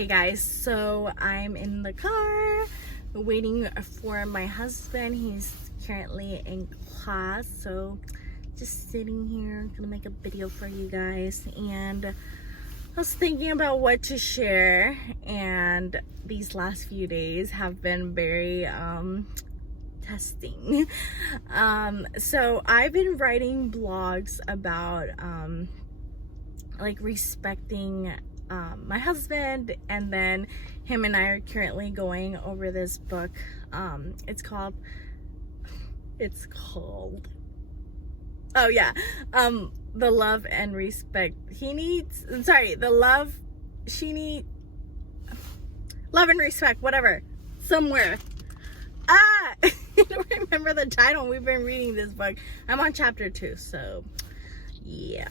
Hey guys, so I'm in the car waiting for my husband. He's currently in class, so just sitting here, gonna make a video for you guys. And I was thinking about what to share, and these last few days have been very testing. So I've been writing blogs about like respecting my husband, and then him and I are currently going over this book. It's called oh yeah, the love and respect he needs, the love she needs, love and respect, whatever, somewhere. I don't remember the title. We've been reading this book. I'm on chapter 2, so yeah,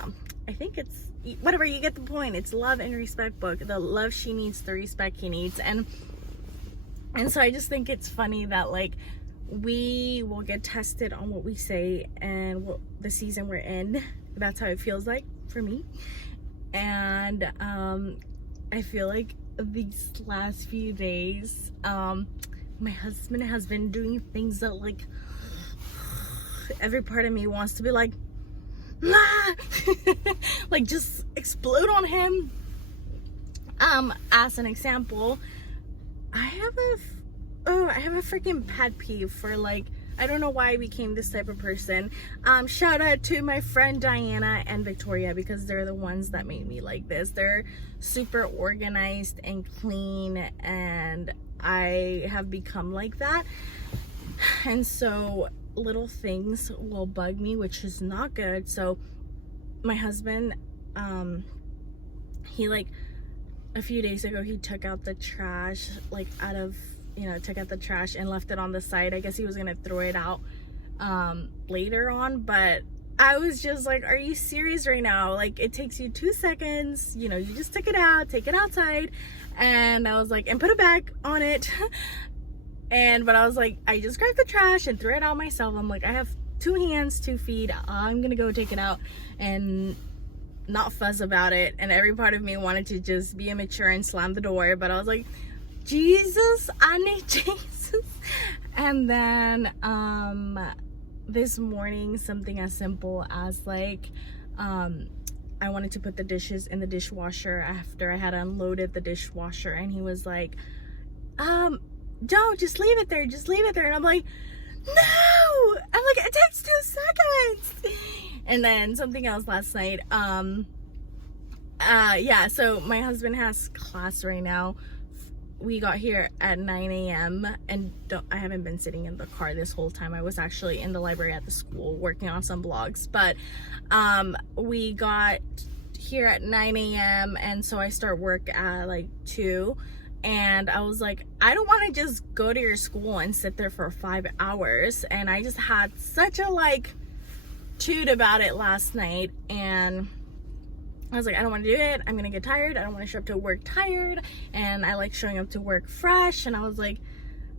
I think it's whatever, you get the point. It's love and respect book. The love she needs, the respect he needs. And so I just think it's funny that like we will get tested on what we say and what the season we're in. That's how it feels like for me. And I feel like these last few days my husband has been doing things that like every part of me wants to be like, ah! Like just explode on him. As an example, I have a freaking pet peeve for, like, I don't know why I became this type of person. Shout out to my friend Dayana and Victoria, because they're the ones that made me like this. They're super organized and clean, and I have become like that. And so little things will bug me, which is not good. So my husband, he, like, a few days ago, he took out the trash, like, took out the trash and left it on the side. I guess he was gonna throw it out later on, but I was just like, are you serious right now? Like, it takes you 2 seconds, you just take it out, take it outside. And I was like, and put it back on it. But I was like, I just grabbed the trash and threw it out myself. I'm like, I have 2 hands, 2 feet. I'm gonna go take it out and not fuss about it. And every part of me wanted to just be immature and slam the door. But I was like, Jesus, I need Jesus. And then this morning, something as simple as like, I wanted to put the dishes in the dishwasher after I had unloaded the dishwasher. And he was like, don't, just leave it there, and I'm like, no, I'm like, it takes 2 seconds. And then something else last night, yeah, so my husband has class right now. We got here at 9 a.m. and I haven't been sitting in the car this whole time. I was actually in the library at the school working on some blogs, but we got here at 9 a.m. and so I start work at like 2. And I was like, I don't want to just go to your school and sit there for 5 hours. And I just had such a like toot about it last night. And I was like, I don't want to do it. I'm going to get tired. I don't want to show up to work tired. And I like showing up to work fresh. And I was like,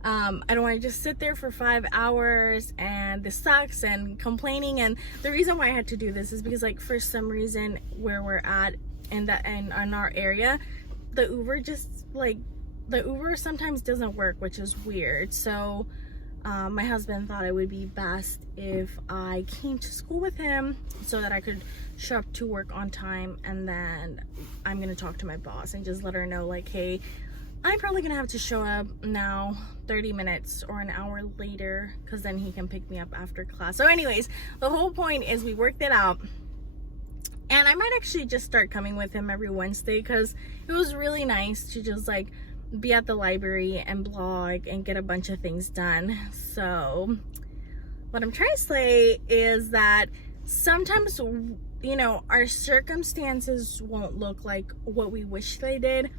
I don't want to just sit there for 5 hours and this sucks and complaining. And the reason why I had to do this is because, like, for some reason where we're at in our area, the Uber sometimes doesn't work, which is weird. So my husband thought it would be best if I came to school with him so that I could show up to work on time. And then I'm gonna talk to my boss and just let her know, like, hey, I'm probably gonna have to show up now 30 minutes or an hour later, because then he can pick me up after class. So anyways, the whole point is we worked it out. And I might actually just start coming with him every Wednesday, because it was really nice to just like be at the library and blog and get a bunch of things done. So what I'm trying to say is that sometimes, our circumstances won't look like what we wish they did.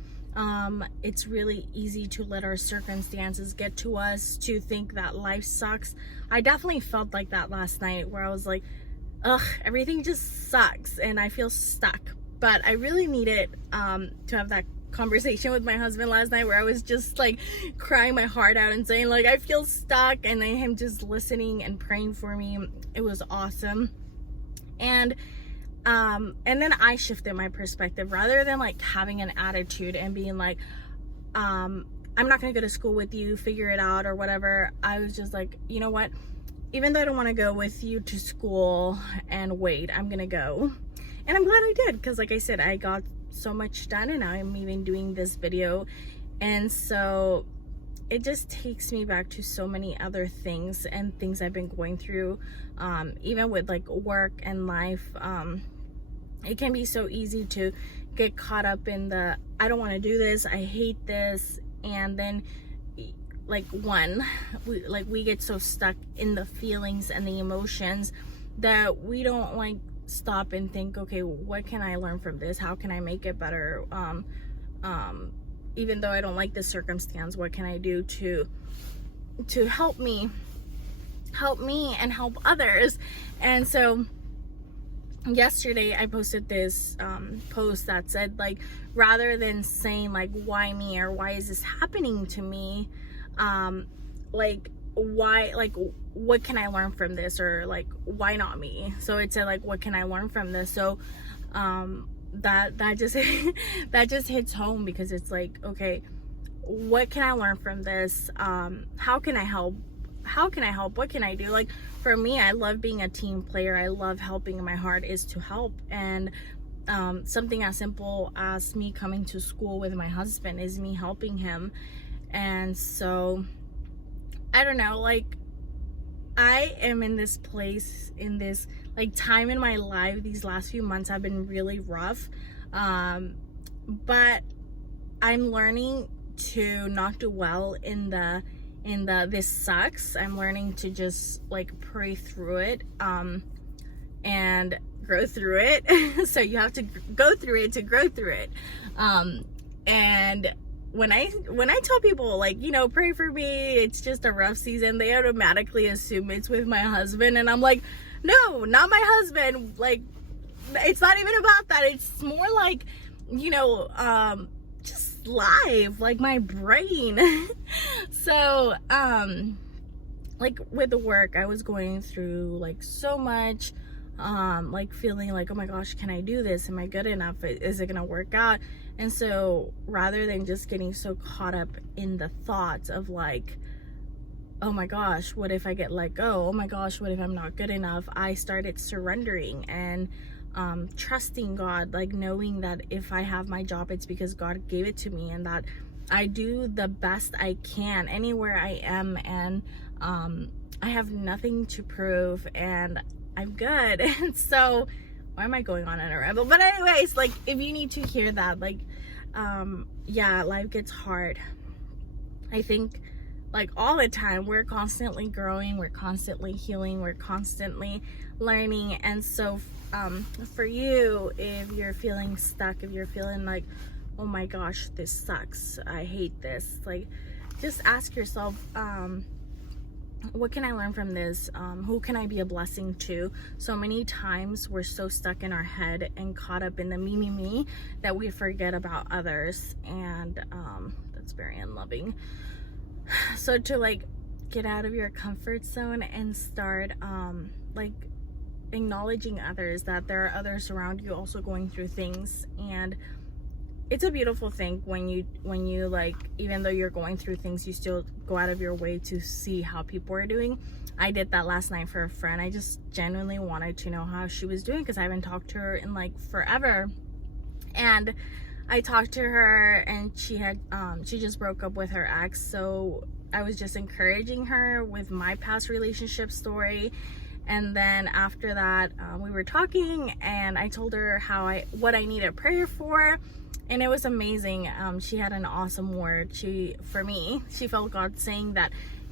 It's really easy to let our circumstances get to us, to think that life sucks. I definitely felt like that last night, where I was like, ugh, everything just sucks and I feel stuck. But I really needed to have that conversation with my husband last night, where I was just like crying my heart out and saying, like, I feel stuck, and then him just listening and praying for me. It was awesome. And And then I shifted my perspective, rather than like having an attitude and being like, I'm not gonna go to school with you, figure it out or whatever. I was just like, you know what, even though I don't want to go with you to school and wait, I'm gonna go. And I'm glad I did, because like I said, I got so much done, and now I'm even doing this video. And so it just takes me back to so many other things and things I've been going through, even with like work and life. It can be so easy to get caught up in the, I don't want to do this, I hate this, and then like we get so stuck in the feelings and the emotions that we don't like stop and think, okay, what can I learn from this? How can I make it better? Even though I don't like this circumstance, what can I do to help me and help others? And so yesterday I posted this post that said, like, rather than saying like, why me, or why is this happening to me, like, why, like, what can I learn from this, or like, why not me? So it said like, what can I learn from this? So that just that just hits home, because it's like, okay, what can I learn from this? How can I help? What can I do? Like, for me, I love being a team player. I love helping. My heart is to help. And something as simple as me coming to school with my husband is me helping him. And so I don't know, like, I am in this place, in this like time in my life. These last few months have been really rough, but I'm learning to not do well in the this sucks. I'm learning to just like pray through it, and grow through it. So you have to go through it to grow through it. And when I tell people, like, you know, pray for me, it's just a rough season, they automatically assume it's with my husband. And I'm like, no, not my husband. Like, it's not even about that. It's more like, you know, just live, like my brain. So like with the work, I was going through like so much, like feeling like, oh my gosh, can I do this? Am I good enough? Is it gonna work out? And so rather than just getting so caught up in the thoughts of like, oh my gosh, what if I get let go? Oh my gosh, what if I'm not good enough? I started surrendering and trusting God, like knowing that if I have my job, it's because God gave it to me, and that I do the best I can anywhere I am, and I have nothing to prove, and I'm good. And so why am I going on a ramble? But anyways, like, if you need to hear that, like, yeah, life gets hard. I think, like, all the time, we're constantly growing, we're constantly healing, we're constantly learning. And so for you, if you're feeling stuck, if you're feeling like, oh my gosh, this sucks, I hate this, like, just ask yourself, what can I learn from this? Who can I be a blessing to? So many times we're so stuck in our head and caught up in the me that we forget about others, and that's very unloving. So to like get out of your comfort zone and start like acknowledging others, that there are others around you also going through things. And it's a beautiful thing when you like, even though you're going through things, you still go out of your way to see how people are doing. I did that last night for a friend. I just genuinely wanted to know how she was doing, because I haven't talked to her in like forever. And I talked to her, and she just broke up with her ex. So I was just encouraging her with my past relationship story. And then after that, we were talking, and I told her what I needed prayer for. And it was amazing. She had an awesome word. For me, she felt God saying that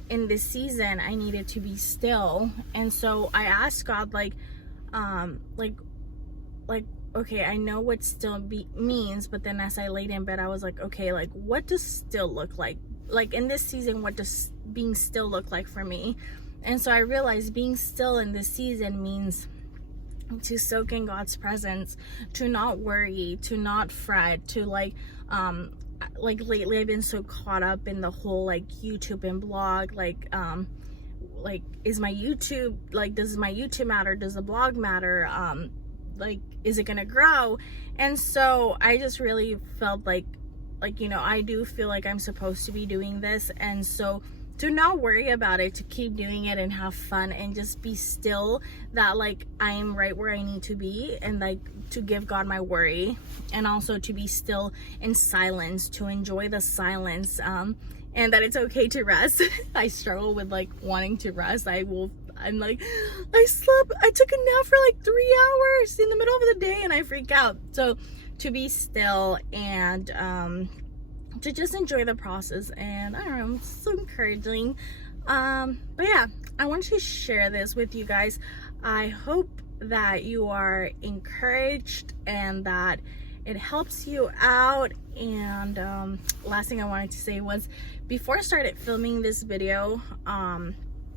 in this season I needed to be still. And so I asked God, like, okay, I know what still means, but then as I laid in bed, I was like, okay, like, what does still look like? Like, in this season, what does being still look like for me? And so I realized being still in this season means to soak in God's presence, to not worry, to not fret, to like lately I've been so caught up in the whole like YouTube and blog, like is my YouTube, like, does my YouTube matter? Does the blog matter? like, is it gonna grow? And so I just really felt like, you know, I do feel like I'm supposed to be doing this. And so to not worry about it, to keep doing it and have fun and just be still, that like I am right where I need to be, and like to give God my worry, and also to be still in silence, to enjoy the silence, and that it's okay to rest. I struggle with like wanting to rest. I'm like, I took a nap for like 3 hours in the middle of the day and I freak out. So to be still and to just enjoy the process, and I don't know, it's so encouraging. But yeah, I want to share this with you guys. I hope that you are encouraged and that it helps you out. And last thing I wanted to say was, before I started filming this video,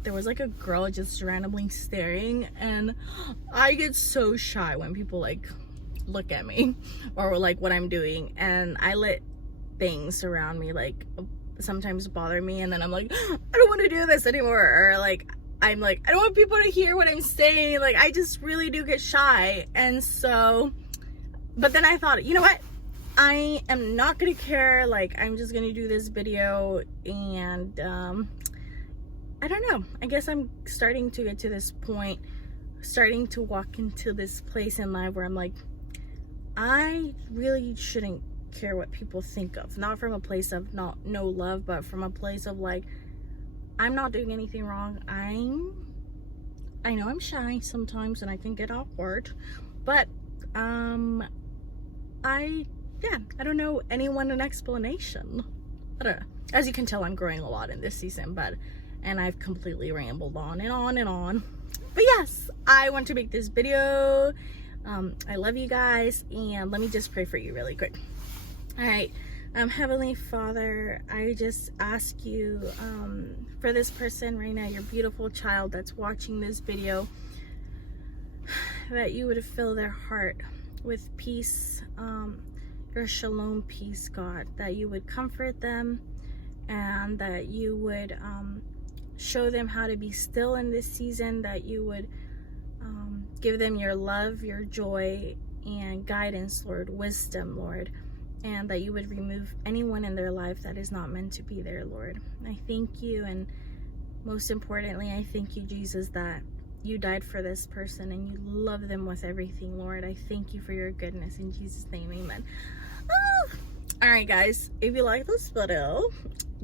there was like a girl just randomly staring, and I get so shy when people like look at me or like what I'm doing, and I let things around me like sometimes bother me, and then I'm like, I don't want to do this anymore, or like I'm like, I don't want people to hear what I'm saying. Like I just really do get shy. And so, but then I thought, you know what, I am not gonna care. Like I'm just gonna do this video. And I don't know, I guess I'm starting to get to this point, starting to walk into this place in life where I'm like, I really shouldn't care what people think of. Not from a place of no love, but from a place of like, I'm not doing anything wrong. I know I'm shy sometimes and I can get awkward, but I don't know anyone an explanation. I don't know. As you can tell, I'm growing a lot in this season, and I've completely rambled on and on and on. But yes, I want to make this video. I love you guys, and let me just pray for you really quick. All right. Heavenly Father, I just ask you for this person right now, your beautiful child that's watching this video, that you would fill their heart with peace, your shalom peace, God, that you would comfort them, and that you would show them how to be still in this season, that you would give them your love, your joy, and guidance, Lord, wisdom, Lord, and that you would remove anyone in their life that is not meant to be there, Lord. I thank you, and most importantly, I thank you, Jesus, that you died for this person and you love them with everything, Lord. I thank you for your goodness. In Jesus' name, amen. Alright guys, if you like this video,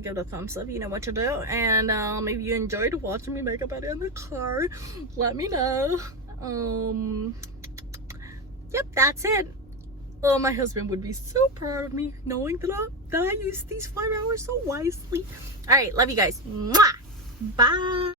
give it a thumbs up, you know what to do. And if you enjoyed watching me make up out in the car, let me know. Yep, that's it. Oh, my husband would be so proud of me knowing that I used these 5 hours so wisely. Alright, love you guys. Mwah! Bye.